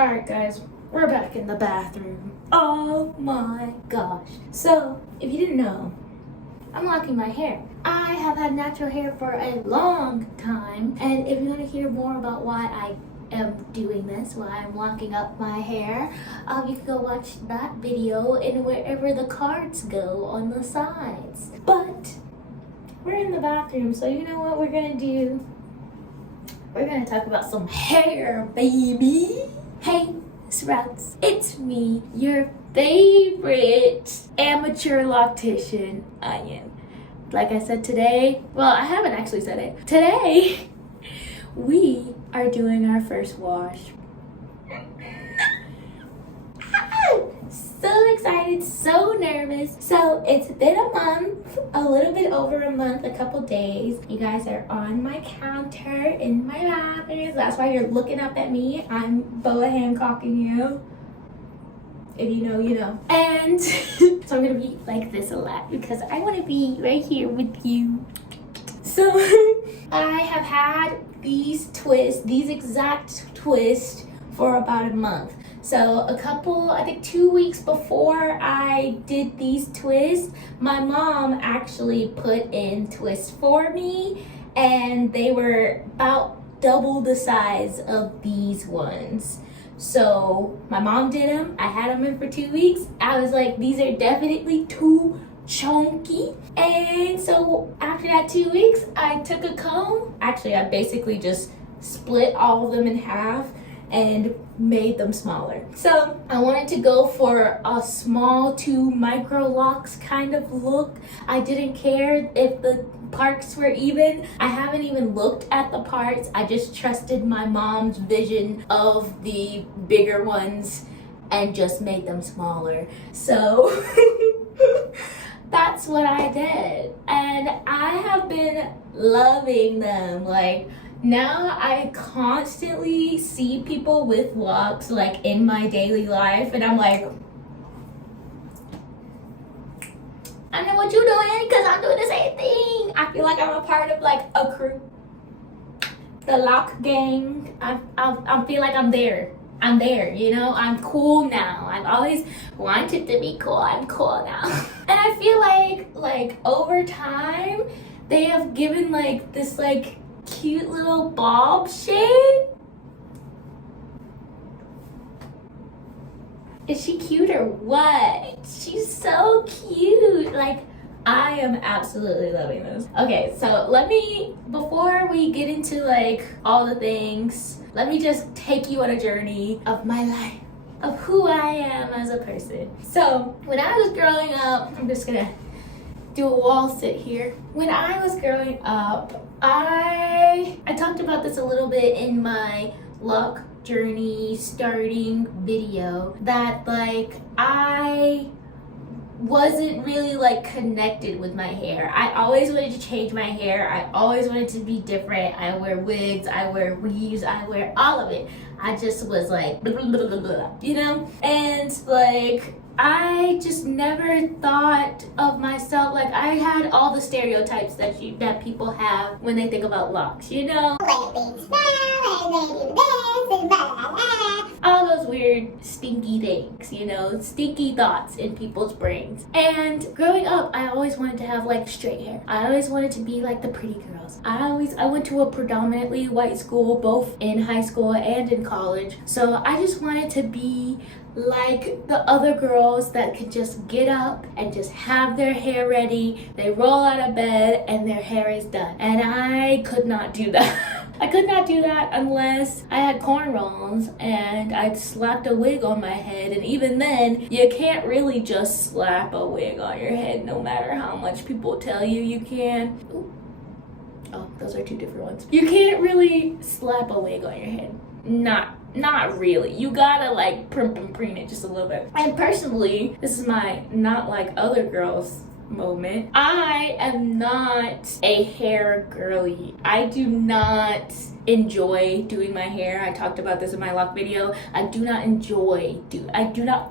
Alright guys, we're back in the bathroom. Oh my gosh. So, if you didn't know, I'm locking my hair. I have had natural hair for a long time, and if you want to hear more about why I am doing this, why I'm locking up my hair, you can go watch that video in wherever the cards go on the sides. But we're in the bathroom, so you know what we're gonna do? We're gonna talk about some hair, baby. Hey, Sprouts, it's me, your favorite amateur loctician, Onion. Like I said today, well, I haven't actually said it. Today, we are doing our first wash. So excited, so nervous. So it's been a month, a little bit over a month, a couple days. You guys are on my counter in my bathroom. That's why you're looking up at me. I'm Boa Hancocking you. If you know, you know. And so I'm gonna be like this a lot because I wanna be right here with you. So I have had these twists, these exact twists for about a month. So I think 2 weeks before I did these twists, my mom actually put in twists for me, and they were about double the size of these ones. So my mom did them. I had them in for 2 weeks. I was like, these are definitely too chunky. And so after that 2 weeks, I took a comb. Actually, I basically just split all of them in half and made them smaller. So I wanted to go for a small to micro locks kind of look. I didn't care if the parts were even. I haven't even looked at the parts. I just trusted my mom's vision of the bigger ones and just made them smaller. So that's what I did. And I have been loving them. Like, now I constantly see people with locks like in my daily life, and I'm like, I know what you're doing because I'm doing the same thing. I feel like I'm a part of like a crew, the lock gang. I feel like I'm there, you know. I'm cool now. I've always wanted to be cool. I'm cool now. And I feel like over time they have given like this like cute little bob shape. Is she cute or what? She's so cute. Like, I am absolutely loving this. Okay, so before we get into like all the things, let me just take you on a journey of my life, of who I am as a person. So when I was growing up, I'm just gonna do a wall sit here. When I was growing up, I talked about this a little bit in my lock journey starting video, that like I wasn't really like connected with my hair. I always wanted to change my hair. I always wanted to be different. I wear wigs, I wear weaves, I wear all of it. I just was like blah, blah, blah, blah, you know? And like I just never thought of myself, like I had all the stereotypes that people have when they think about locks, you know? All those weird stinky things, you know, stinky thoughts in people's brains. And growing up, I always wanted to have like straight hair. I always wanted to be like the pretty girls. I went to a predominantly white school, both in high school and in college. So I just wanted to be like the other girls that could just get up and just have their hair ready. They roll out of bed and their hair is done. And I could not do that. I could not do that unless I had cornrows and I'd slapped a wig on my head. And even then, you can't really just slap a wig on your head no matter how much people tell you you can. Ooh. Oh, those are two different ones. You can't really slap a wig on your head. Not really. You gotta like primp and preen it just a little bit. And personally, this is my not like other girls moment. I am not a hair girly. I do not enjoy doing my hair. I talked about this in my lock video. I do not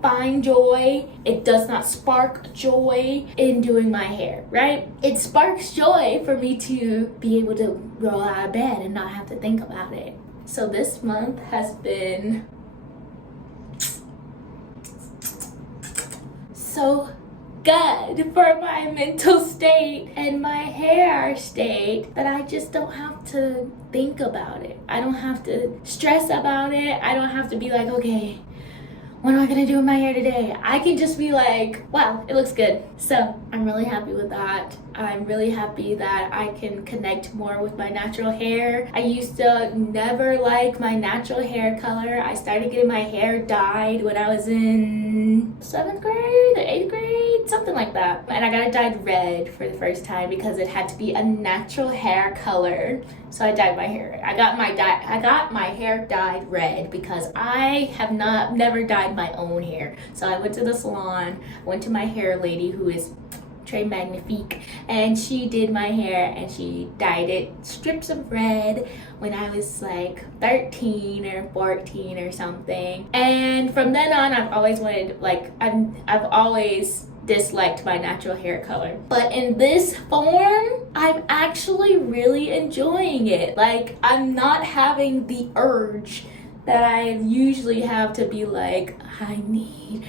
find joy. It does not spark joy in doing my hair, right? It sparks joy for me to be able to roll out of bed and not have to think about it. So this month has been so good for my mental state and my hair state that I just don't have to think about it. I don't have to stress about it. I don't have to be like, okay, what am I gonna do with my hair today? I can just be like, wow, it looks good. So I'm really happy with that. I'm really happy that I can connect more with my natural hair. I used to never like my natural hair color. I started getting my hair dyed when I was in 7th grade or 8th grade, something like that. And I got it dyed red for the first time because it had to be a natural hair color. So I dyed my hair. I got my hair dyed red because I have never dyed my own hair. So I went to the salon, went to my hair lady who is très magnifique, and she did my hair and she dyed it strips of red when I was like 13 or 14 or something. And from then on, I've always wanted, like, I've always disliked my natural hair color, but in this form I'm actually really enjoying it. Like, I'm not having the urge that I usually have to be like, I need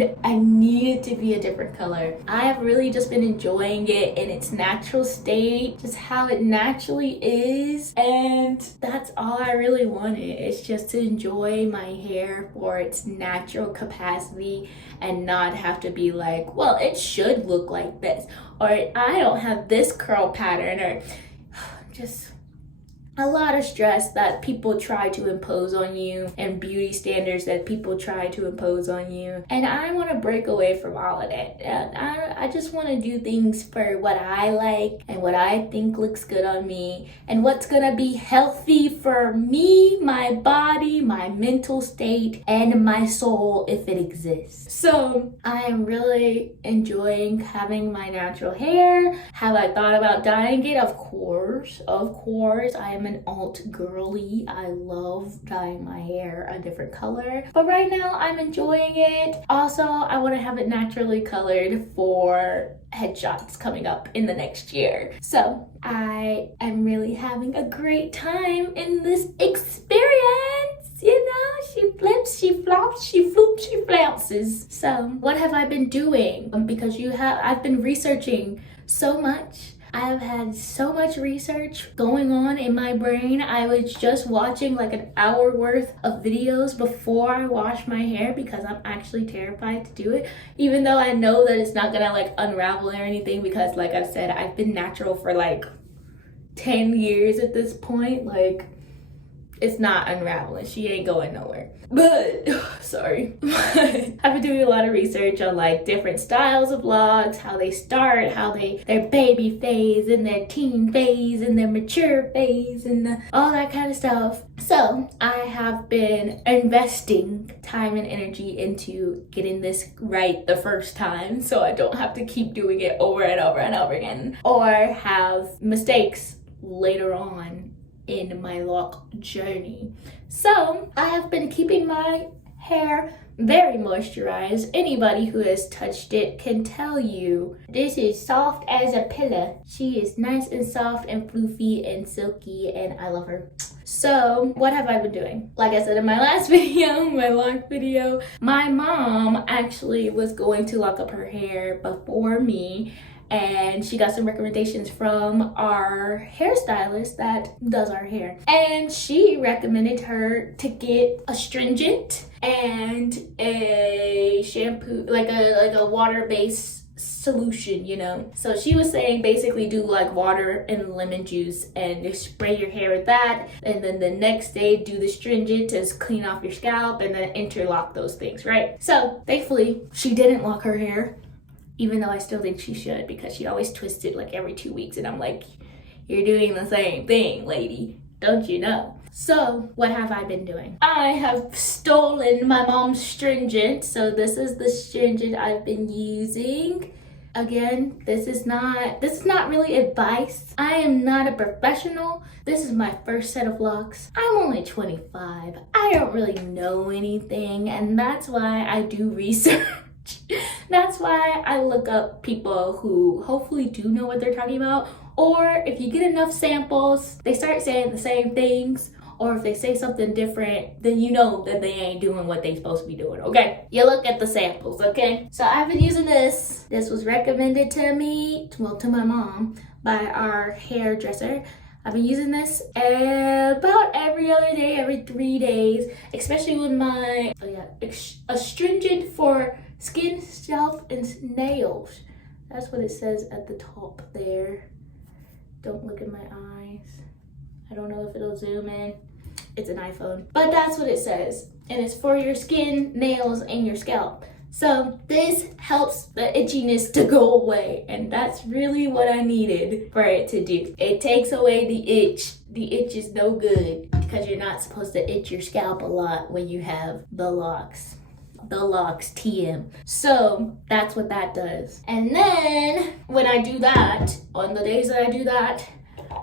it to be a different color. I have really just been enjoying it in its natural state, just how it naturally is, and that's all I really wanted. It's just to enjoy my hair for its natural capacity and not have to be like, well, it should look like this, or I don't have this curl pattern, or just a lot of stress that people try to impose on you and beauty standards that people try to impose on you. And I want to break away from all of that. And I just want to do things for what I like and what I think looks good on me and what's going to be healthy for me, my body, my mental state, and my soul if it exists. So I am really enjoying having my natural hair. Have I thought about dyeing it? Of course. I am an alt girly. I love dyeing my hair a different color, but right now I'm enjoying it. Also, I want to have it naturally colored for headshots coming up in the next year. So I am really having a great time in this experience. You know, she flips, she flops, she floops, she flounces. So what have I been doing? Because I've been researching so much. I have had so much research going on in my brain. I was just watching like an hour worth of videos before I wash my hair because I'm actually terrified to do it. Even though I know that it's not gonna like unravel or anything, because like I said, I've been natural for like 10 years at this point. Like, it's not unraveling. She ain't going nowhere. But, sorry. I've been doing a lot of research on like different styles of vlogs, how they start, how their baby phase and their teen phase and their mature phase and all that kind of stuff. So I have been investing time and energy into getting this right the first time so I don't have to keep doing it over and over and over again or have mistakes later on in my lock journey. So I have been keeping my hair very moisturized. Anybody who has touched it can tell you this is soft as a pillow. She is nice and soft and floofy and silky, and I love her. So what have I been doing? Like I said in my last video, my lock video, my mom actually was going to lock up her hair before me, and she got some recommendations from our hairstylist that does our hair. And she recommended her to get astringent and a shampoo, like a water-based solution, you know. So she was saying basically do like water and lemon juice and just spray your hair with that, and then the next day do the astringent to clean off your scalp and then interlock those things, right? So thankfully she didn't lock her hair, even though I still think she should, because she always twists it like every 2 weeks, and I'm like, you're doing the same thing, lady, don't you know? So what have I been doing? I have stolen my mom's astringent. So this is the astringent I've been using. Again, this is not really advice. I am not a professional. This is my first set of locks. I'm only 25. I don't really know anything, and that's why I do research. That's why I look up people who hopefully do know what they're talking about, or if you get enough samples, they start saying the same things, or if they say something different, then you know that they ain't doing what they supposed to be doing, okay? You look at the samples, okay? So I've been using this. This was recommended to me, well, to my mom, by our hairdresser. I've been using this about every other day, every 3 days, especially with my astringent for skin, scalp, and nails. That's what it says at the top there. Don't look at my eyes. I don't know if it'll zoom in. It's an iPhone. But that's what it says. And it's for your skin, nails, and your scalp. So this helps the itchiness to go away, and that's really what I needed for it to do. It takes away the itch. The itch is no good because you're not supposed to itch your scalp a lot when you have the locks. The LOC'ED TM. So that's what that does. And then when I do that, on the days that I do that,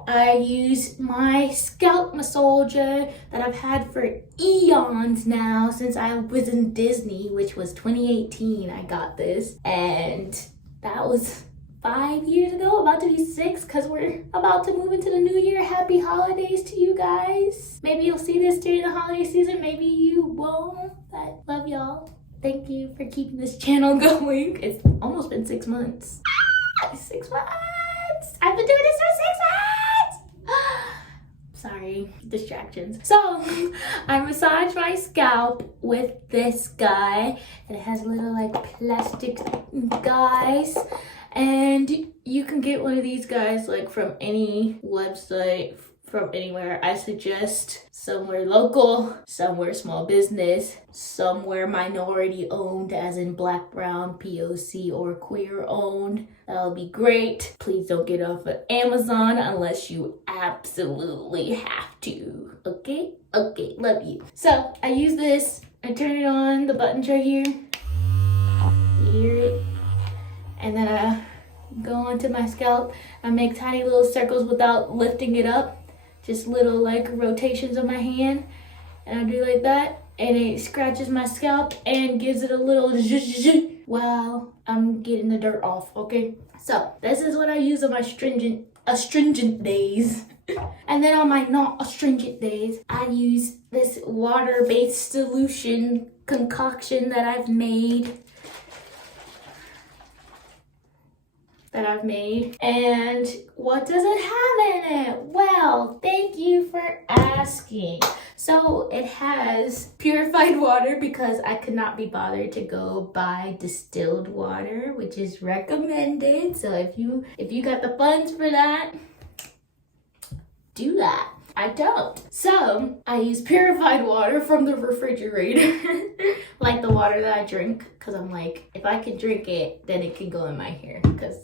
I use my scalp massager that I've had for eons now, since I was in Disney, which was 2018 I got this. And that was 5 years ago, about to be 6, because we're about to move into the new year. Happy holidays to you guys. Maybe you'll see this during the holiday season, maybe you won't, but love y'all. Thank you for keeping this channel going. It's almost been 6 months. 6 months! I've been doing this for 6 months! Sorry, distractions. So, I massage my scalp with this guy. It has little like plastic guys. And you can get one of these guys like from any website, from anywhere. I suggest somewhere local, somewhere small business, somewhere minority owned, as in Black, Brown, POC, or queer owned. That'll be great. Please don't get off of Amazon unless you absolutely have to. Okay? Okay, love you. So I use this. I turn it on, the button's right here. You hear it? And then I go onto my scalp. I make tiny little circles without lifting it up. Just little like rotations of my hand, and I do like that, and it scratches my scalp and gives it a little zhuzh while I'm getting the dirt off. Okay, so this is what I use on my astringent days. And then on my not astringent days, I use this water-based solution concoction that I've made. And what does it have in it? Well, thank you for asking. So it has purified water, because I could not be bothered to go buy distilled water, which is recommended. So if you got the funds for that, do that. I don't. So I use purified water from the refrigerator, like the water that I drink, because I'm like, if I can drink it, then it can go in my hair, because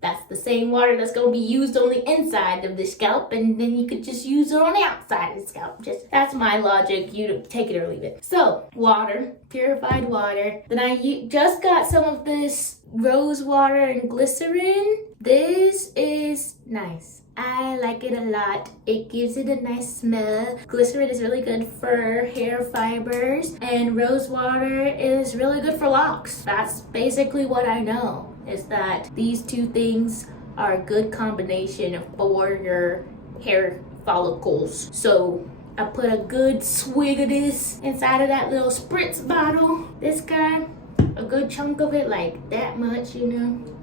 that's the same water that's going to be used on the inside of the scalp, and then you could just use it on the outside of the scalp. That's my logic. You take it or leave it. So water, purified water. Then I just got some of this rose water and glycerin. This is nice. I like it a lot. It gives it a nice smell. Glycerin is really good for hair fibers, and rose water is really good for locks. That's basically what I know, is that these two things are a good combination for your hair follicles. So I put a good swig of this inside of that little spritz bottle. This guy, a good chunk of it, like that much, you know.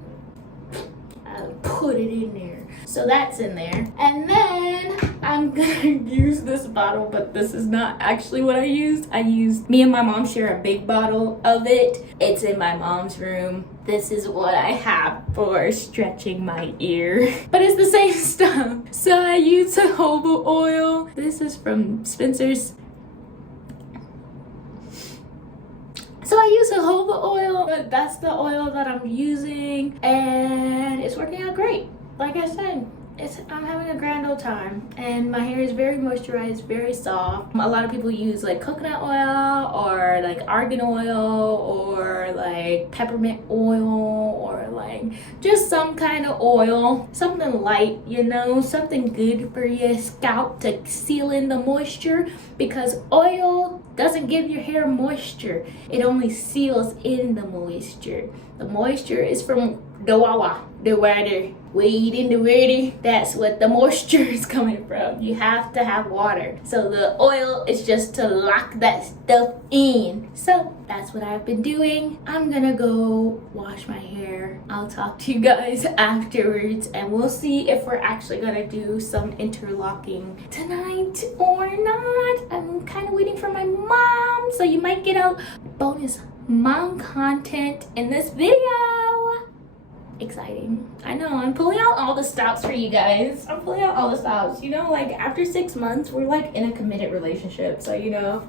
I put it in there. So that's in there. And then I'm gonna use this bottle, but this is not actually what I used. Me and my mom share a big bottle of it. It's in my mom's room. This is what I have for stretching my ear. But it's the same stuff. So I use jojoba oil. This is from Spencer's. So I use jojoba oil, but that's the oil that I'm using, and it's working out great. Like I said, I'm having a grand old time, and my hair is very moisturized, very soft. A lot of people use like coconut oil or like argan oil or like peppermint oil or like just some kind of oil, something light, you know, something good for your scalp to seal in the moisture, because oil doesn't give your hair moisture. It only seals in the moisture. The moisture is from the water, wading the water, that's what the moisture is coming from. You have to have water. So the oil is just to lock that stuff in. So that's what I've been doing. I'm gonna go wash my hair. I'll talk to you guys afterwards and we'll see if we're actually gonna do some interlocking tonight or not. I'm kind of waiting for my mom, so you might get a bonus mom content in this video. Exciting. I know, I'm pulling out all the stops for you guys. I'm pulling out all the stops. You know, like after 6 months, we're like in a committed relationship. So, you know,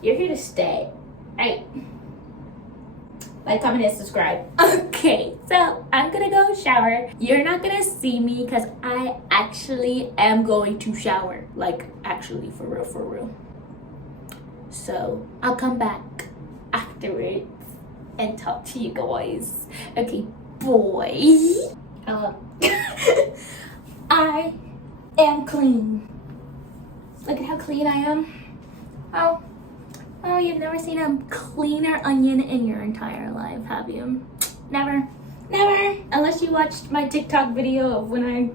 you're here to stay, right? Like, comment, and subscribe. Okay, so I'm gonna go shower. You're not gonna see me because I actually am going to shower. Like, actually, for real, for real. So I'll come back afterwards and talk to you guys. Okay, boy. I am clean. Look at how clean I am. Oh, you've never seen a cleaner onion in your entire life, have you? Never. Unless you watched my TikTok video of when I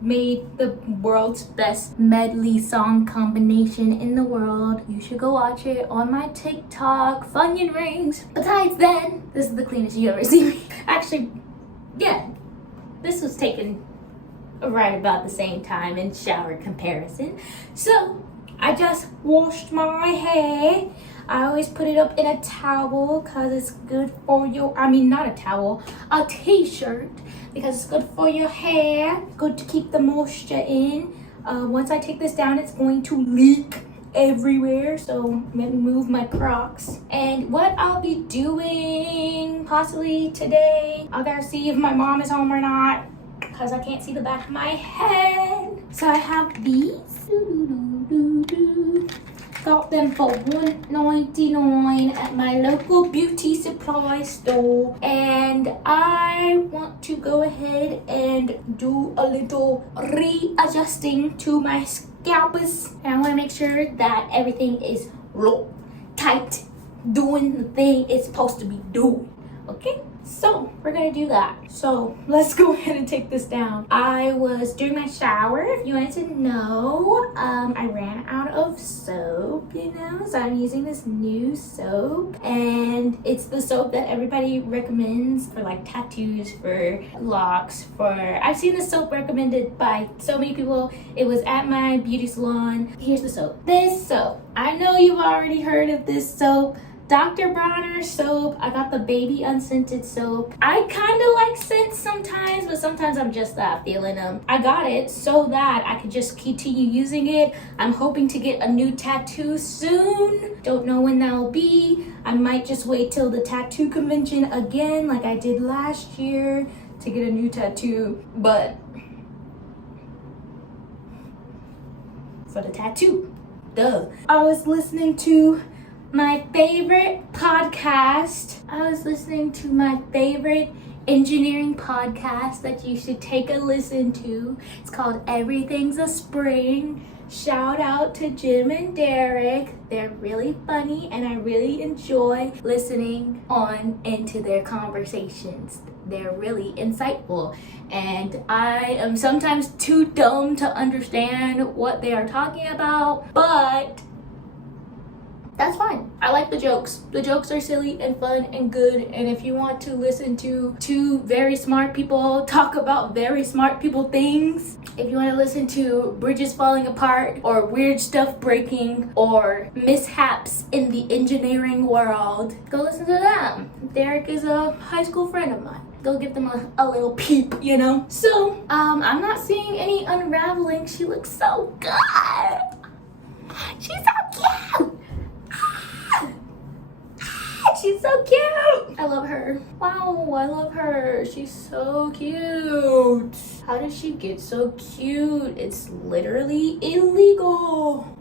made the world's best medley song combination in the world. You should go watch it on my TikTok, Funyun Rings. Besides then, this is the cleanest you ever see me. Actually, yeah, this was taken right about the same time in shower comparison. So, I just washed my hair. I always put it up in a towel because it's good for your, not a towel, a t-shirt, because it's good for your hair. Good to keep the moisture in. Once I take this down, it's going to leak everywhere. So let me move my Crocs. And what I'll be doing possibly today, I gotta see if my mom is home or not because I can't see the back of my head. So I have these. Got them for $1.99 at my local beauty supply store. And I want to go ahead and do a little readjusting to my scalpers. And I want to make sure that everything is low, tight, doing the thing it's supposed to be doing. Okay? So we're gonna do that. So let's go ahead and take this down. I was doing my shower, if you wanted to know. I ran out of soap, you know, so I'm using this new soap, and it's the soap that everybody recommends for like tattoos, for locks, for I've seen the soap recommended by so many people. It was at my beauty salon. Here's the soap. This soap, I know you've already heard of this soap. Dr. Bronner soap. I got the baby unscented soap. I kind of like scents sometimes, but sometimes I'm just not feeling them. I got it so that I could just continue using it. I'm hoping to get a new tattoo soon. Don't know when that'll be. I might just wait till the tattoo convention again like I did last year to get a new tattoo, but for the tattoo, duh. I was listening to my favorite podcast. I was listening to my favorite engineering podcast that you should take a listen to. It's called Everything's a Spring. Shout out to Jim and Derek. They're really funny and I really enjoy listening on into their conversations. They're really insightful and I am sometimes too dumb to understand what they are talking about, but that's fine. I like the jokes. The jokes are silly and fun and good. And if you want to listen to two very smart people talk about very smart people things, if you want to listen to bridges falling apart or weird stuff breaking or mishaps in the engineering world, go listen to them. Derek is a high school friend of mine. Go give them a little peep, you know? So, I'm not seeing any unraveling. She looks so good. She's so cute. She's so cute. I love her. Wow, I love her. She's so cute. How did she get so cute? It's literally illegal.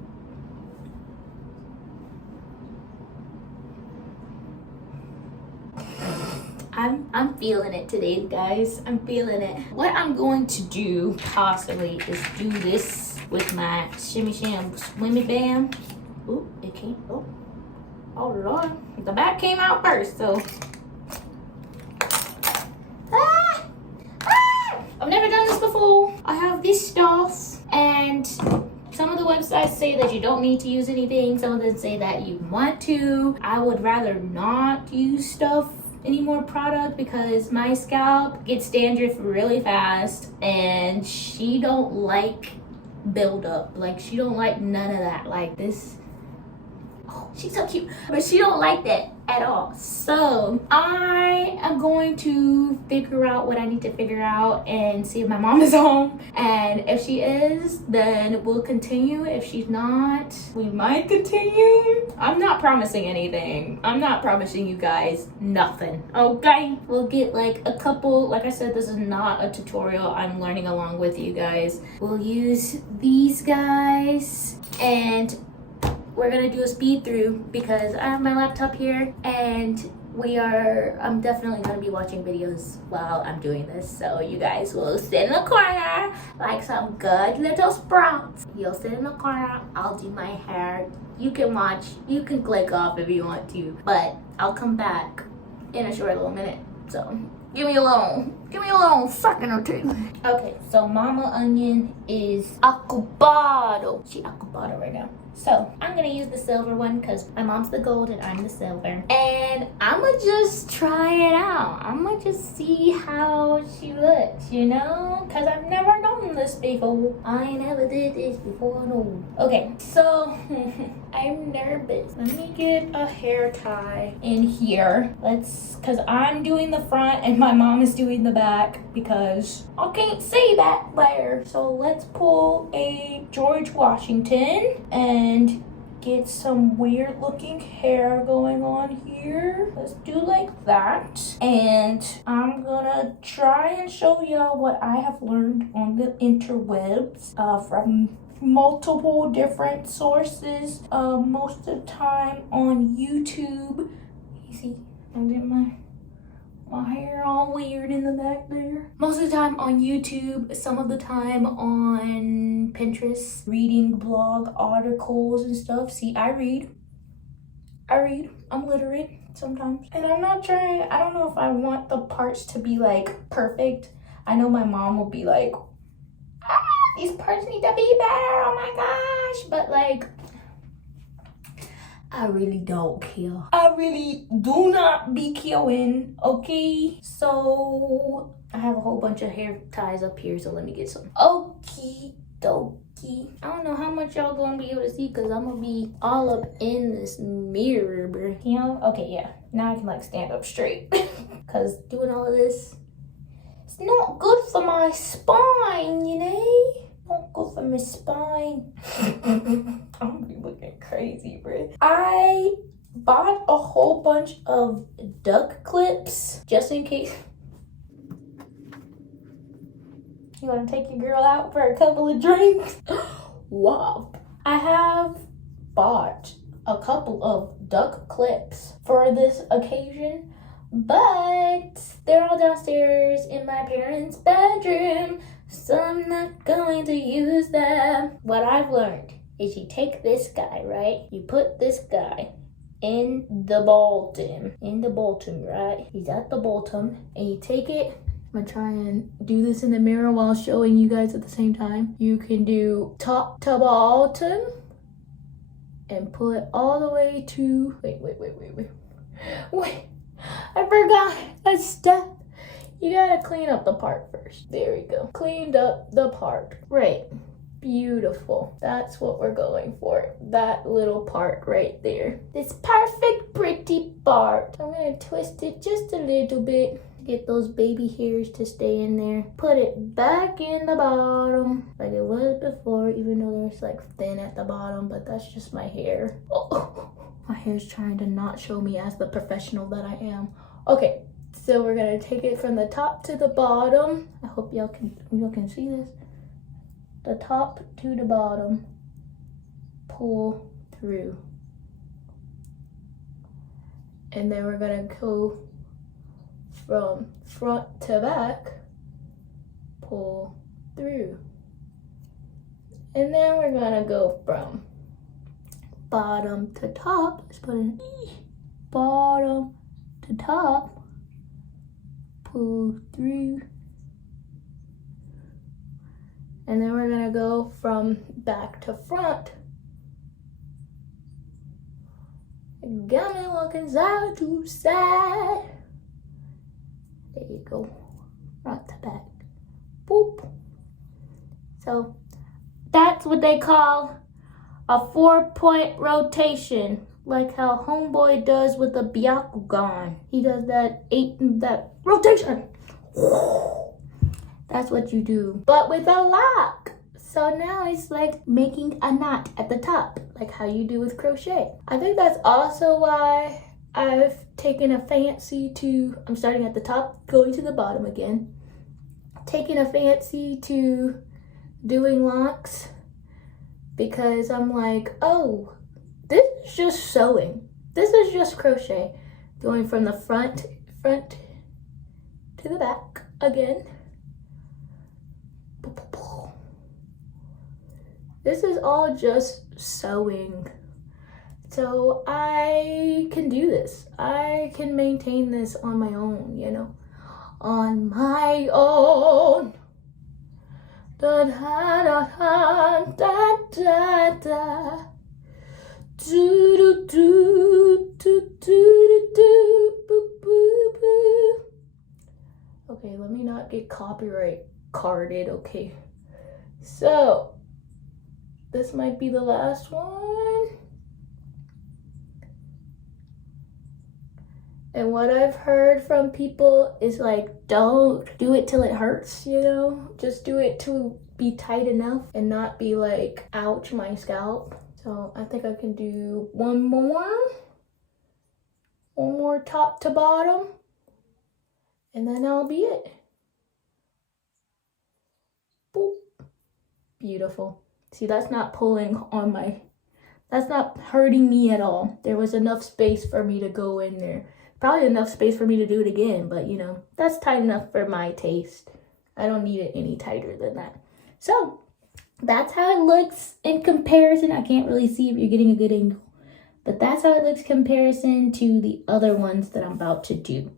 I'm feeling it today, guys. I'm feeling it. What I'm going to do possibly is do this with my shimmy sham swimmy bam. Ooh, it came. Oh Lord, the back came out first, so. I have this stuff, and some of the websites say that you don't need to use anything. Some of them say that you want to. I would rather not use stuff, any more product, because my scalp gets dandruff really fast, and she don't like buildup. Like, she don't like none of that. Like this. Oh, she's so cute, but she don't like that at all. So I am going to figure out what I need to figure out and see if my mom is home, and if she is, then we'll continue. If she's not, we might continue. I'm not promising anything. I'm not promising you guys nothing, okay? We'll get like a couple, like I said, this is not a tutorial. I'm learning along with you guys. We'll use these guys, and we're gonna do a speed through because I have my laptop here, and I'm definitely gonna be watching videos while I'm doing this. So you guys will sit in the corner like some good little sprouts. You'll sit in the corner, I'll do my hair. You can watch, you can click off if you want to, but I'll come back in a short little minute. So give me a little second or two. Okay, so Mama Onion is occupado. She occupado right now. So I'm gonna use the silver one because my mom's the gold and I'm the silver. And I'ma just try it out. I'ma just see how she looks, you know? Because I've never done this before. I never did this before, no. Okay, so I'm nervous. Let me get a hair tie in here. Because I'm doing the front and my mom is doing the back because I can't see back there. So let's pull a George Washington and get some weird looking hair going on here. Let's do like that. And I'm gonna try and show y'all what I have learned on the interwebs from multiple different sources, most of the time on YouTube. You see, I'm getting my hair all weird in the back there. Most of the time on YouTube, some of the time on Pinterest, reading blog articles and stuff. See, I read, I'm literate sometimes. And I'm not trying, I don't know if I want the parts to be like perfect. I know my mom will be like, these parts need to be better, oh my gosh. But like, I really don't care. I really do not be caring, okay? So I have a whole bunch of hair ties up here, so let me get some. Okie dokie. I don't know how much y'all gonna be able to see because I'm gonna be all up in this mirror, bro. You know? Okay, yeah. Now I can like stand up straight. Because doing all of this, it's not good for my spine, you know? Not good for my spine. I'm gonna be looking crazy, bro. I bought a whole bunch of duck clips just in case. You wanna take your girl out for a couple of drinks? Wow. I have bought a couple of duck clips for this occasion, but they're all downstairs in my parents' bedroom, so I'm not going to use them. What I've learned is you take this guy, right? You put this guy in the bottom, right? He's at the bottom, and you take it. I'm gonna try and do this in the mirror while showing you guys at the same time. You can do top to bottom and pull it all the way to, wait, I forgot a step. You gotta clean up the part first. There we go. Cleaned up the part. Right. Beautiful. That's what we're going for. That little part right there. This perfect pretty part. I'm gonna twist it just a little bit. Get those baby hairs to stay in there. Put it back in the bottom like it was before, even though there's like thin at the bottom, but that's just my hair. Oh, my hair's trying to not show me as the professional that I am. Okay, so we're gonna take it from the top to the bottom. I hope y'all can see this. The top to the bottom. Pull through. And then we're gonna go from front to back, pull through. And then we're gonna go from bottom to top. Let's put an E. Bottom to top, pull through. And then we're gonna go from back to front. Got me walking side to side. There you go, front to back, boop. So that's what they call a 4-point rotation, like how homeboy does with the Byakugan. He does that rotation. That's what you do, but with a lock. So now it's like making a knot at the top, like how you do with crochet. I think that's also why I've taken a fancy to, I'm starting at the top, going to the bottom again, taking a fancy to doing locks, because I'm like, oh, this is just sewing. This is just crochet. Going from the front to the back again. This is all just sewing. So I can do this. I can maintain this on my own, you know, on my own. Da da da da da da. Do do do do do do boo boo boo. Okay, let me not get copyright carded. Okay, so this might be the last one. And what I've heard from people is like, don't do it till it hurts, you know? Just do it to be tight enough and not be like, ouch, my scalp. So I think I can do one more top to bottom, and then that'll be it. Boop. Beautiful. See, that's not pulling on my, that's not hurting me at all. There was enough space for me to go in there. Probably enough space for me to do it again, but you know, that's tight enough for my taste. I don't need it any tighter than that. So that's how it looks in comparison. I can't really see if you're getting a good angle, but that's how it looks in comparison to the other ones that I'm about to do.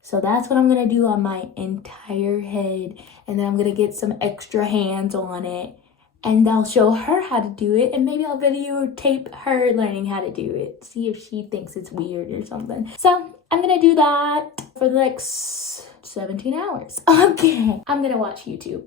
So that's what I'm gonna do on my entire head, and then I'm gonna get some extra hands on it, and I'll show her how to do it, and maybe I'll videotape her learning how to do it. See if she thinks it's weird or something. So I'm gonna do that for the next 17 hours. Okay, I'm gonna watch YouTube.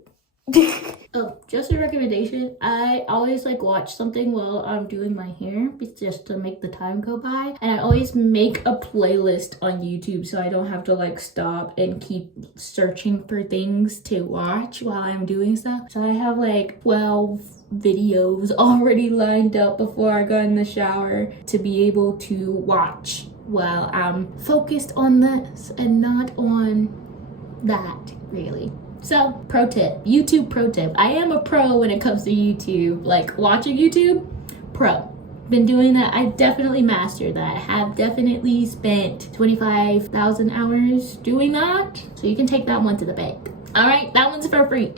Oh, just a recommendation. I always like watch something while I'm doing my hair just to make the time go by. And I always make a playlist on YouTube so I don't have to like stop and keep searching for things to watch while I'm doing stuff. So I have like 12 videos already lined up before I go in the shower to be able to watch while I'm focused on this and not on that, really. So, pro tip, YouTube pro tip. I am a pro when it comes to YouTube, like watching YouTube, pro. Been doing that. I definitely mastered that. I have definitely spent 25,000 hours doing that. So you can take that one to the bank. All right, that one's for free.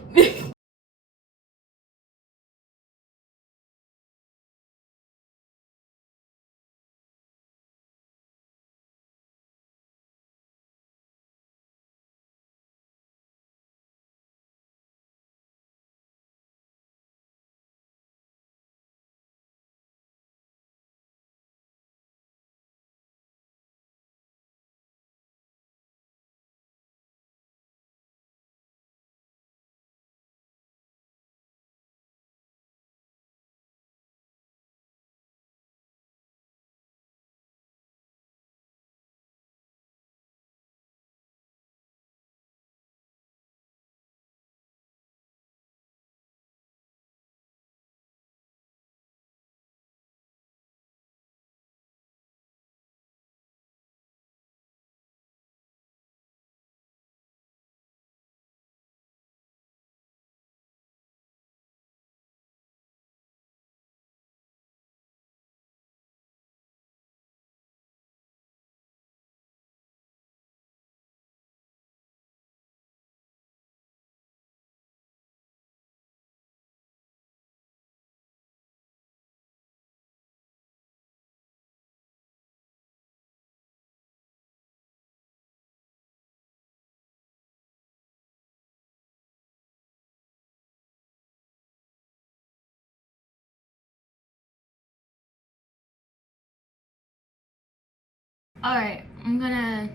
Alright, I'm gonna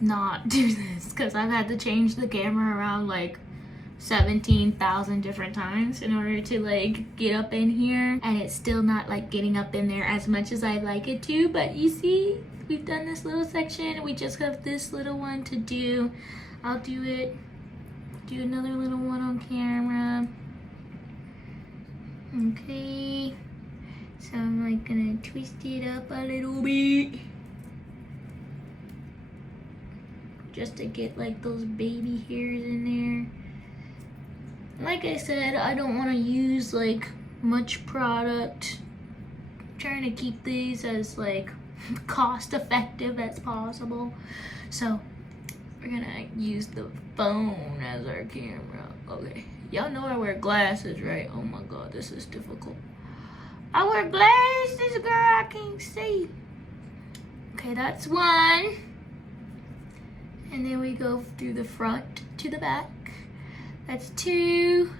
not do this because I've had to change the camera around like 17,000 different times in order to like get up in here, and it's still not like getting up in there as much as I'd like it to. But you see, we've done this little section. We just have this little one to do. I'll do another little one on camera. Okay, so I'm like gonna twist it up a little bit just to get like those baby hairs in there. Like I said, I don't want to use like much product. I'm trying to keep these as like cost effective as possible. So we're gonna use the phone as our camera. Okay, y'all know I wear glasses, right? Oh my god, this is difficult. I wear glasses, girl, I can't see. Okay, that's one. And then we go through the front to the back. That's two.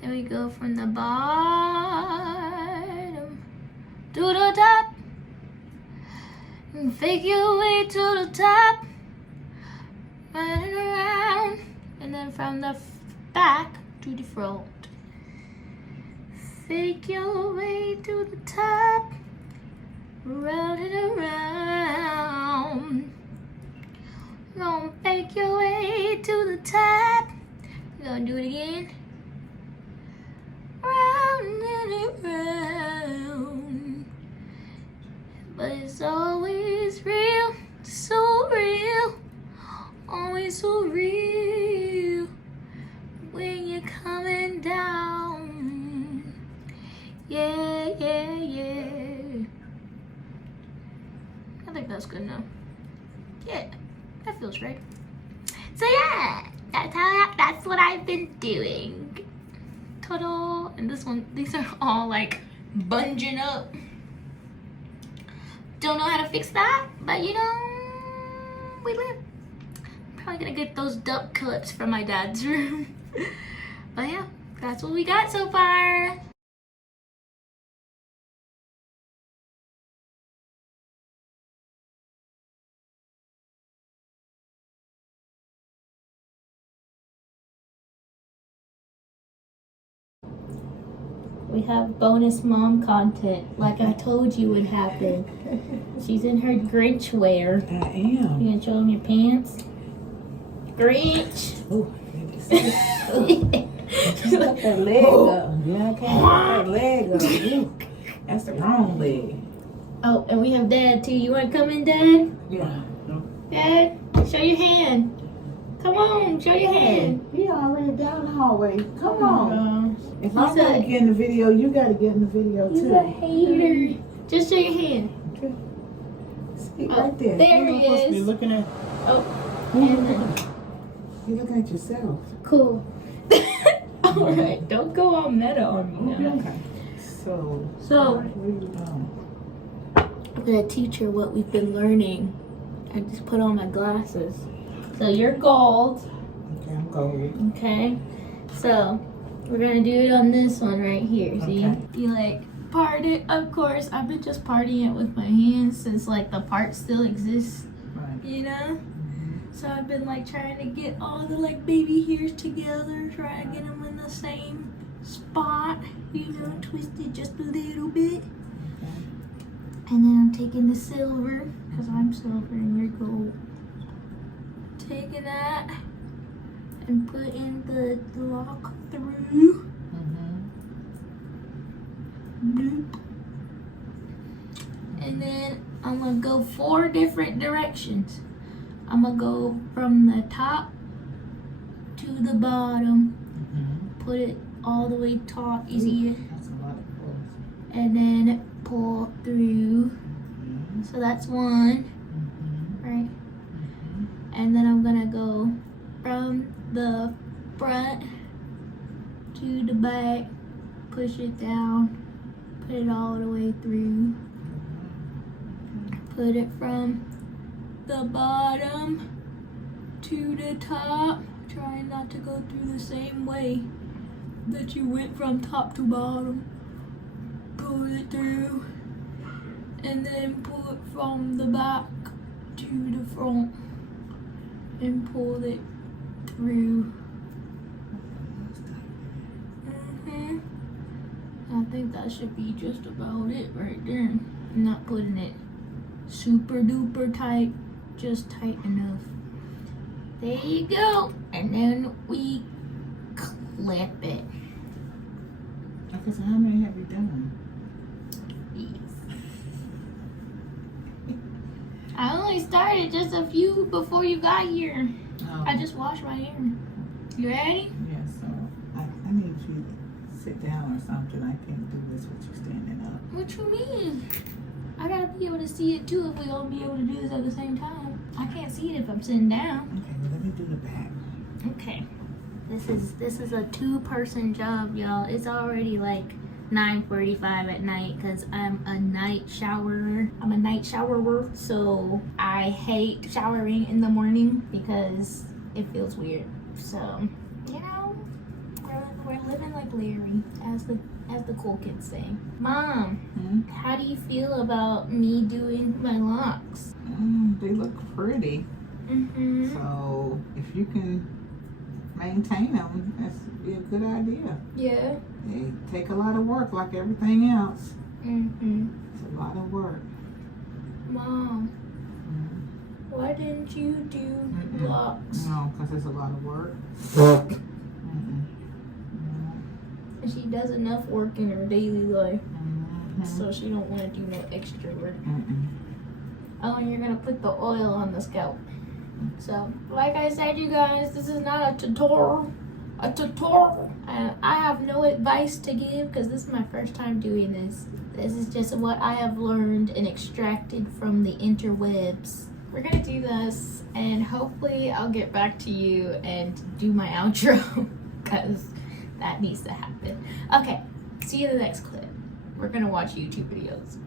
Then we go from the bottom to the top. And fake your way to the top. Running around. And then from the back to the front. Fake your way to the top. Round and around. Gonna fake your way to the top. Gonna do it again. Round and around. But it's always real, so real. Always so real. When you're coming down. Yeah, yeah, yeah. I think that's good enough. Yeah, that feels right. So yeah. That's what I've been doing. Ta-da! And these are all like bunging up. Don't know how to fix that, but you know, we live. Probably gonna get those duck clips from my dad's room. But yeah, that's what we got so far. We have bonus mom content, like I told you would happen. She's in her Grinch wear. I am. You gonna show them your pants? Grinch! Oh, just cut that leg up. Yeah, I can't cut that leg up. That's the wrong leg. Oh, and we have Dad too. You wanna come in, Dad? Yeah. Dad, show your hand. Come on, show your hand. He already down the hallway. Come on. If I He's gotta get in the video, you gotta get in the video He's too. a hater. Just show your hand. Okay. See, Oh, right there. there he You're supposed to be is. looking at. Oh, and then, You're looking at yourself. cool. Alright, don't go all meta on me now. Okay. So. So, What are you doing? I'm gonna teach her what we've been learning. I just put on my glasses. So you're gold, Okay, I'm going. okay? So we're gonna do it on this one right here. See? Okay. You like part it, of course. I've been just parting it with my hands since like the part still exists, Right. you know? So I've been like trying to get all the like baby hairs together, trying to get them in the same spot, you know, twist it just a little bit. And then I'm taking the silver, because I'm silver and you're gold. Taking that and putting the lock through. Bloop. And then I'm gonna go 4 different directions. I'm gonna go from the top to the bottom, put it all the way top, you see it? That's a lot of force. And then pull through. So that's one, right? And then I'm gonna go from the front to the back, push it down, put it all the way through. Put it from the bottom to the top, trying not to go through the same way that you went from top to bottom. Pull it through. and then pull it from the back to the front and pull it through. I think that should be just about it right there. I'm not putting it super duper tight, just tight enough. There you go. And then we clip it. Okay, so how many have you done? Yes. I only started just a few before you got here. Oh. I just washed my hair. You ready? Yeah, so I need you to sit down or something. I can't do this with you standing up. What you mean? I gotta be able to see it too if we all be able to do this at the same time. I can't see it if I'm sitting down. Okay, well, let me do the back. Okay. This is a 2-person job, y'all. It's already like 9:45 at night because I'm a night showerer. I'm a night showerer, so I hate showering in the morning because it feels weird. So, you know, we're living like Larry, as the cool kids say. Mom, how do you feel about me doing my locks? They look pretty. So if you can maintain them, that's be a good idea. Yeah. They take a lot of work like everything else. It's a lot of work. Mom, why didn't you do locks? No, because it's a lot of work. She does enough work in her daily life, so she don't want to do no extra work. Oh, and you're gonna put the oil on the scalp. So, like I said, you guys, this is not a tutorial. And I have no advice to give because this is my first time doing this. This is just what I have learned and extracted from the interwebs. We're gonna do this, and hopefully I'll get back to you and do my outro because that needs to happen. Okay, see you in the next clip. We're gonna watch YouTube videos.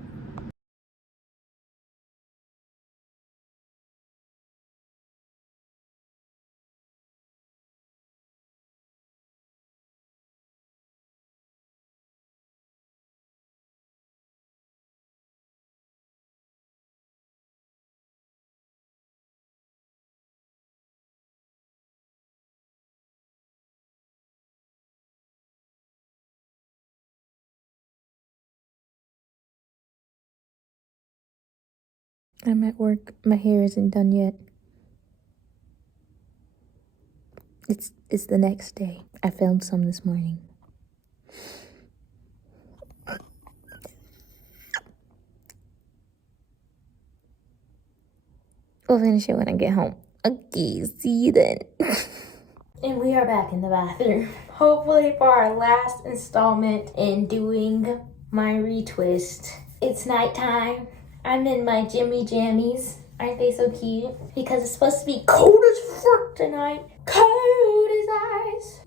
I'm at work. My hair isn't done yet. It's the next day. I filmed some this morning. We'll finish it when I get home. Okay, see you then. And we are back in the bathroom. Hopefully for our last installment in doing my retwist. It's nighttime. I'm in my Jimmy Jammies. Aren't they so cute? Because it's supposed to be cold as frick tonight. Cold as ice.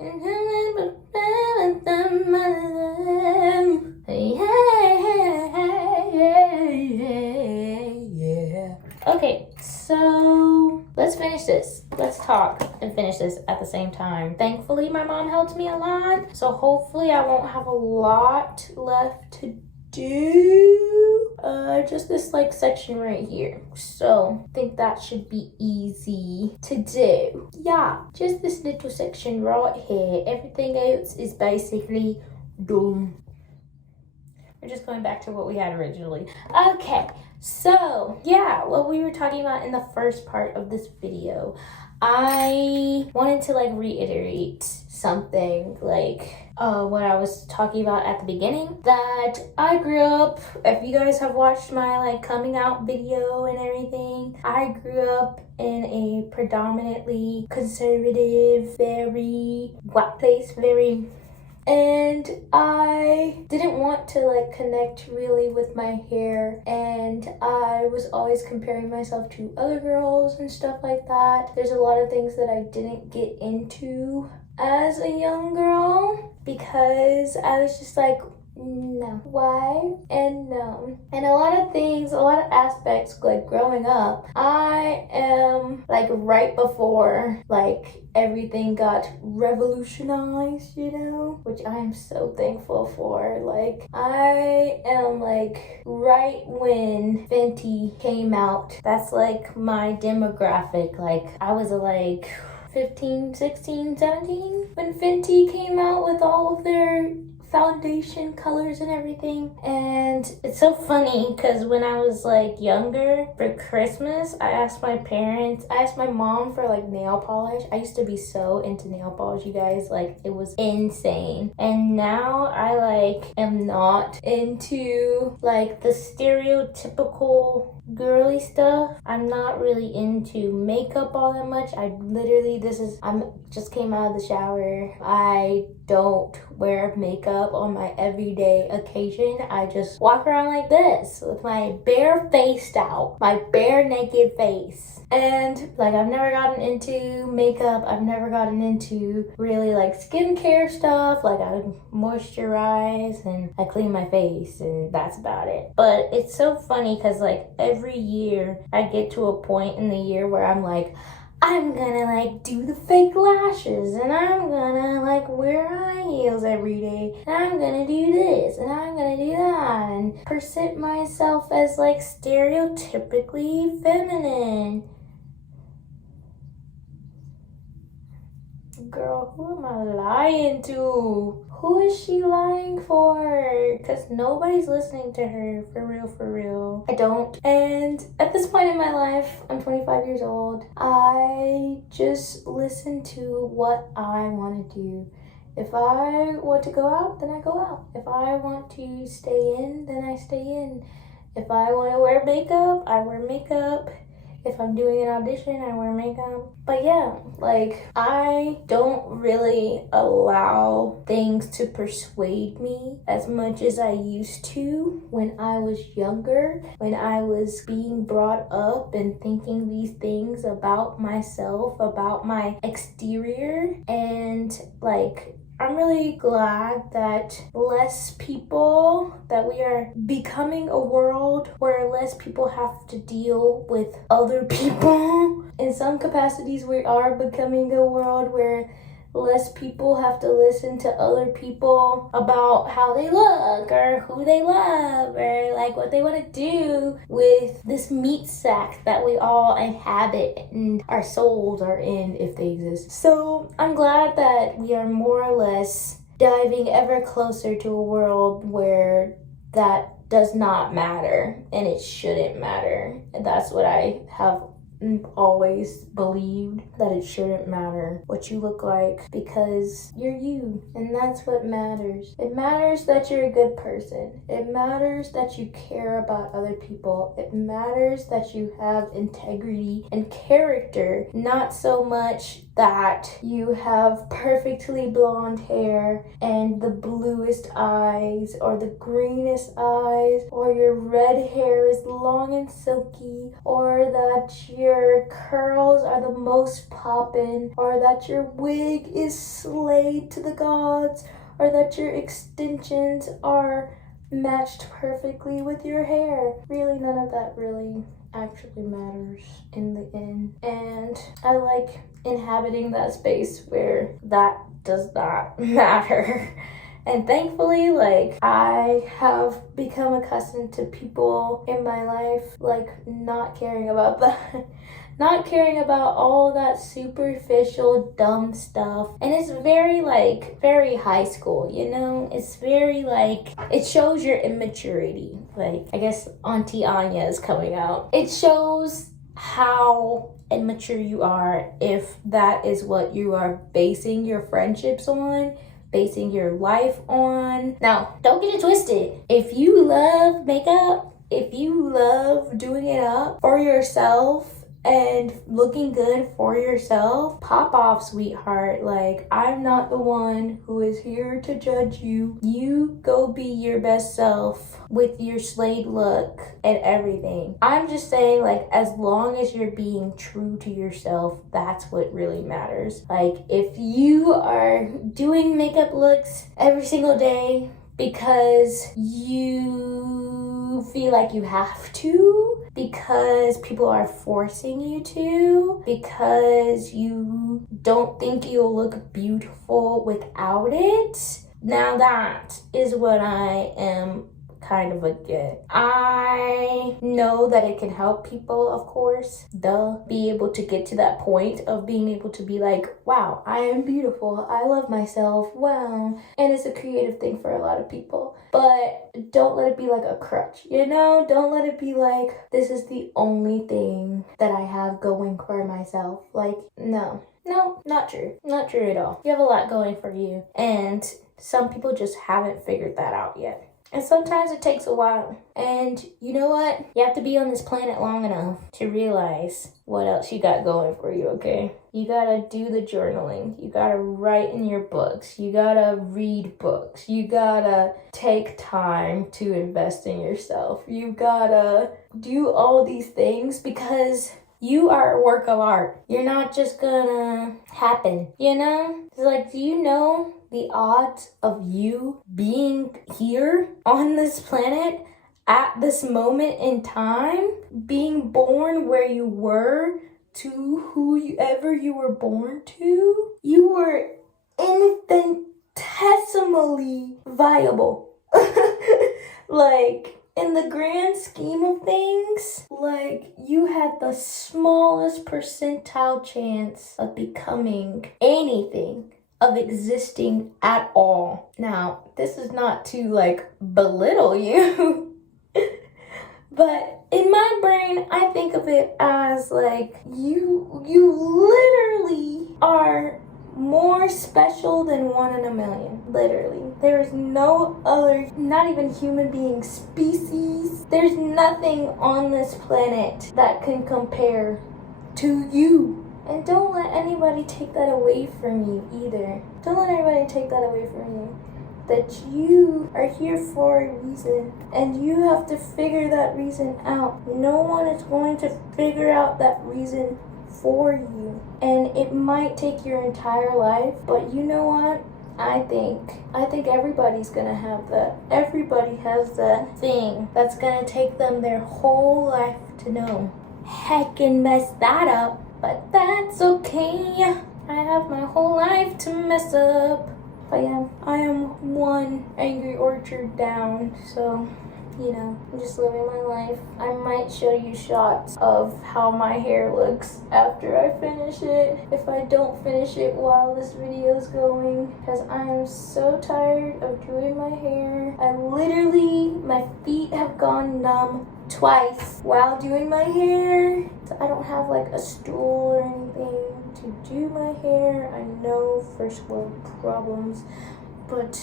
Yeah. Okay, so let's finish this. Let's talk and finish this at the same time. Thankfully, my mom helped me a lot. So hopefully I won't have a lot left to do. Just this like section right here. So I think that should be easy to do. Yeah, just this little section right here. Everything else is basically done. We're just going back to what we had originally. Okay, so yeah, what we were talking about in the first part of this video, I wanted to like reiterate something like what I was talking about at the beginning, that I grew up, if you guys have watched my like coming out video and everything, I grew up in a predominantly conservative, very white place, and I didn't want to like connect really with my hair, and I was always comparing myself to other girls and stuff like that. There's a lot of things that I didn't get into as a young girl because I was just like, No. Why? And no. And a lot of things, a lot of aspects, like growing up, I am like right before like everything got revolutionized, you know, which I am so thankful for. Like, I am like right when Fenty came out. That's like my demographic. Like, I was like 15, 16, 17 when Fenty came out with all of their foundation colors and everything. And it's so funny because when I was like younger, for Christmas, I asked my mom for like nail polish. I used to be so into nail polish, you guys, like it was insane. And now I like am not into like the stereotypical girly stuff. I'm not really into makeup all that much. I'm just came out of the shower. I don't wear makeup on my everyday occasion. I just walk around like this with my bare face out, my bare naked face. And like, I've never gotten into makeup. I've never gotten into really like skincare stuff. Like, I moisturize and I clean my face and that's about it. But it's so funny because like every year I get to a point in the year where I'm like, I'm gonna like do the fake lashes and I'm gonna like wear high heels every day and I'm gonna do this and I'm gonna do that and present myself as like stereotypically feminine. Girl, who am I lying to? Who is she lying for? Because nobody's listening to her, for real. I don't. And at this point in my life, I'm 25 years old. I just listen to what I want to do. If I want to go out, then I go out. If I want to stay in, then I stay in. If I want to wear makeup, I wear makeup. If I'm doing an audition, I wear makeup. But yeah, like, I don't really allow things to persuade me as much as I used to when I was younger, when I was being brought up and thinking these things about myself, about my exterior. And like, I'm really glad that we are becoming a world where less people have to deal with other people. In some capacities, we are becoming a world where less people have to listen to other people about how they look or who they love or like what they want to do with this meat sack that we all inhabit and our souls are in, if they exist. So I'm glad that we are more or less diving ever closer to a world where that does not matter and it shouldn't matter. And that's what I have always believed, that it shouldn't matter what you look like because you're you, and that's what matters. It matters that you're a good person. It matters that you care about other people. It matters that you have integrity and character, not so much that you have perfectly blonde hair and the bluest eyes or the greenest eyes, or your red hair is long and silky, or that your curls are the most poppin', or that your wig is slayed to the gods, or that your extensions are matched perfectly with your hair. Really, none of that really actually matters in the end. And I like inhabiting that space where that does not matter. And thankfully, like, I have become accustomed to people in my life, like, not caring about that. Not caring about all that superficial, dumb stuff. And it's very, like, very high school, you know? It's very, like, it shows your immaturity. Like, I guess Auntie Anya is coming out. It shows how immature you are if that is what you are basing your friendships on, basing your life on. Now, don't get it twisted. If you love makeup, if you love doing it up for yourself and looking good for yourself, pop off, sweetheart. Like, I'm not the one who is here to judge you. You go be your best self with your slayed look and everything. I'm just saying, like, as long as you're being true to yourself, that's what really matters. Like, if you are doing makeup looks every single day, because you feel like you have to, because people are forcing you to, because you don't think you'll look beautiful without it. Now that is what I am kind of against. I know that it can help people, of course, be able to get to that point of being able to be like, wow, I am beautiful, I love myself, wow. And it's a creative thing for a lot of people, but don't let it be like a crutch, you know? Don't let it be like, this is the only thing that I have going for myself. Like, no, not true. Not true at all. You have a lot going for you, and some people just haven't figured that out yet. And sometimes it takes a while. And you know what? You have to be on this planet long enough to realize what else you got going for you, okay? You gotta do the journaling. You gotta write in your books. You gotta read books. You gotta take time to invest in yourself. You gotta do all these things because you are a work of art. You're not just gonna happen, you know? It's like, do you know the odds of you being here on this planet at this moment in time, being born where you were to whoever you were born to? You were infinitesimally viable. Like, in the grand scheme of things, like, you had the smallest percentile chance of becoming anything, of existing at all. Now, this is not to like belittle you, but in my brain, I think of it as like you literally are more special than 1 in a million. Literally. There is no other, not even human being species. There's nothing on this planet that can compare to you. And don't let anybody take that away from you either. Don't let anybody take that away from you. That you are here for a reason, and you have to figure that reason out. No one is going to figure out that reason for you. And it might take your entire life, but you know what? I think everybody's gonna have that. Everybody has that thing that's gonna take them their whole life to know. Heckin' mess that up. But that's okay. I have my whole life to mess up. But yeah, I am one angry orchard down. So, you know, I'm just living my life. I might show you shots of how my hair looks after I finish it. If I don't finish it while this video is going. Because I am so tired of doing my hair. My feet have gone numb twice while doing my hair. So I don't have like a stool or anything to do my hair. I know first world problems, but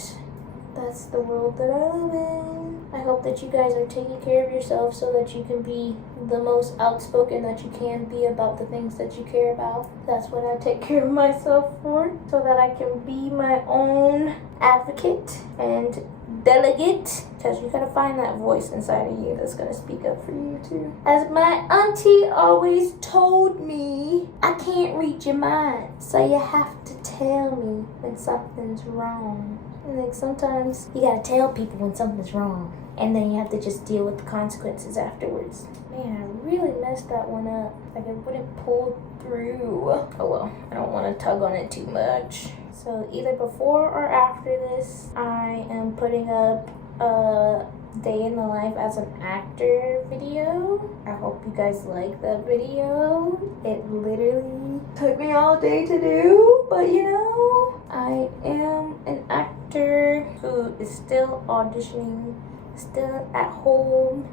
that's the world that I live in. I hope that you guys are taking care of yourself so that you can be the most outspoken that you can be about the things that you care about. That's what I take care of myself for, so that I can be my own advocate and delegate, because you gotta find that voice inside of you that's gonna speak up for you too. As my auntie always told me, I can't read your mind, so you have to tell me when something's wrong. And like sometimes you gotta tell people when something's wrong, and then you have to just deal with the consequences afterwards. Man, I really messed that one up. Like, it wouldn't pull through. Oh well, I don't want to tug on it too much. So either before or after this, I am putting up a day in the life as an actor video. I hope you guys like that video. It literally took me all day to do, but you know, I am an actor who is still auditioning, still at home,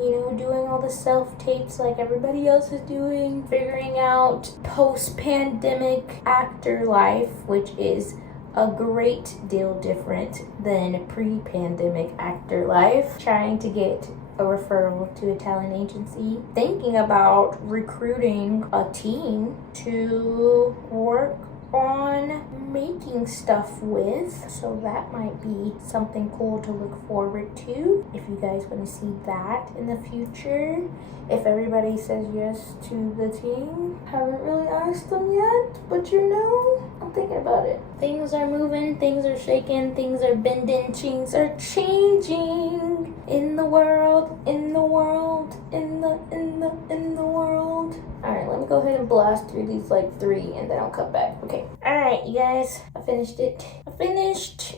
you know, doing all the self-tapes like everybody else is doing, figuring out post-pandemic actor life, which is a great deal different than pre-pandemic actor life. Trying to get a referral to a talent agency, thinking about recruiting a team to work on making stuff with, so that might be something cool to look forward to if you guys want to see that in the future. If everybody says yes to the team, haven't really asked them yet, but you know, I'm thinking about it. Things are moving, things are shaking, things are bending, things are changing in the world, in the world, in the world. Alright, let me go ahead and blast through these like 3 and then I'll cut back. Okay. Alright, you guys. I finished it. I finished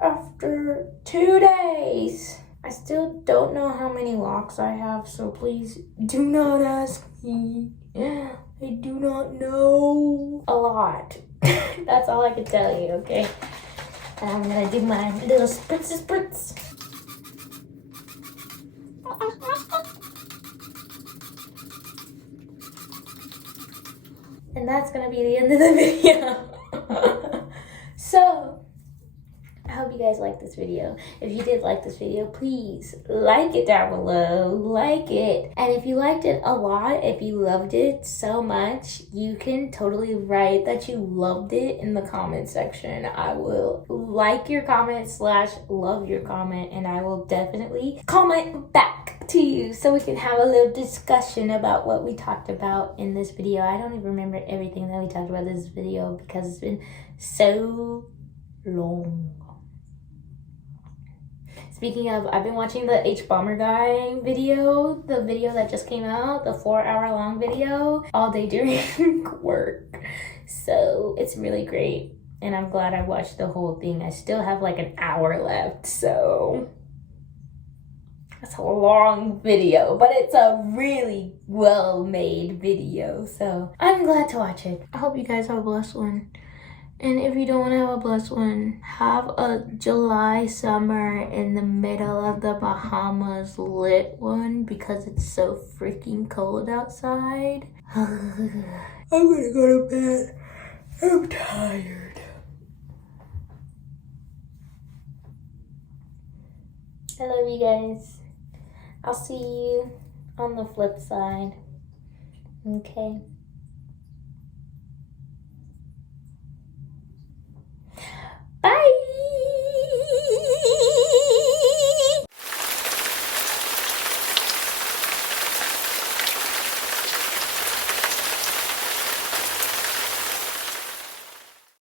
after 2 days. I still don't know how many locks I have, so please do not ask me. I do not know. A lot. That's all I can tell you, okay? And I'm gonna do my little spritz. And that's gonna be the end of the video. So, I hope you guys liked this video. If you did like this video, please like it down below. Like it. And if you liked it a lot, if you loved it so much, you can totally write that you loved it in the comment section. I will like your comment / love your comment, and I will definitely comment back to you so we can have a little discussion about what we talked about in this video. I don't even remember everything that we talked about in this video because it's been so long. Speaking of, I've been watching the H Bomber guy video, the video that just came out, the 4-hour-long video, all day during work. So it's really great, and I'm glad I watched the whole thing. I still have like an hour left, so that's a long video, but it's a really well-made video, so I'm glad to watch it. I hope you guys have a blessed one. And if you don't want to have a blessed one, have a July summer in the middle of the Bahamas lit one because it's so freaking cold outside. I'm gonna go to bed. I'm tired. I love you guys. I'll see you on the flip side. Okay.